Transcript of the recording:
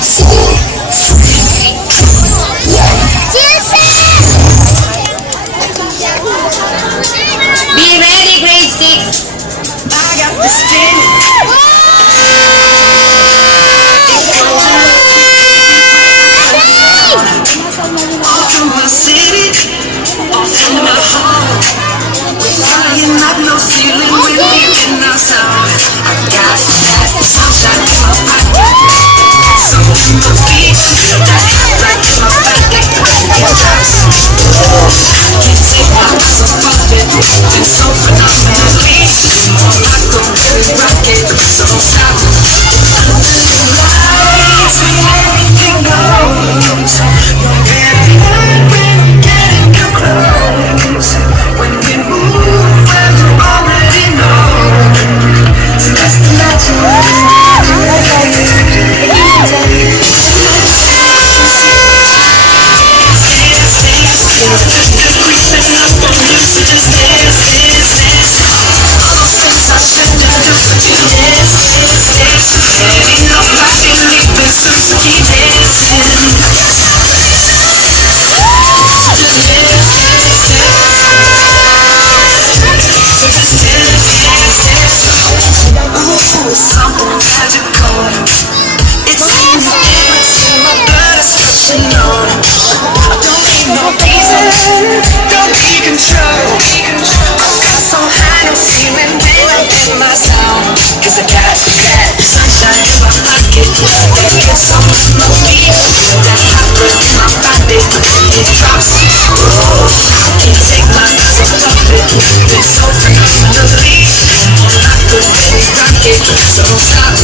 Four, three, two, Be ready, grade 6. I got the spin. All through my city, all through my home. Flying up no ceiling when we in our zone. I got that sunshine in my pocket, so in the beat, that hot blood in my body. It drops. Can't take my eyes off of it. It's so phenomenally more like a really rocket. So don't stop. Under the lights, when anything goes. No better night when I'm getting too close. When we move, well you already know. So that's the magic. Creeping up on you, so just dance, dance, dance. All those things I shouldn't do, but you dance, dance, dance. Ain't nobody leaving, so keep dancing. Just dance, dance, dance. So just dance, dance, dance. Ooh, something magical. It's in the air, it's in my blood, it's rushing on. I don't need no reason, don't need control. I got so high, no ceiling when I'm in my zone. Cause I got that sunshine in my pocket. That gets so much more me. That hot blood in my body. It drops. I can't take my eyes off of it. It's so phenomenally more like a really rocket. So don't stop.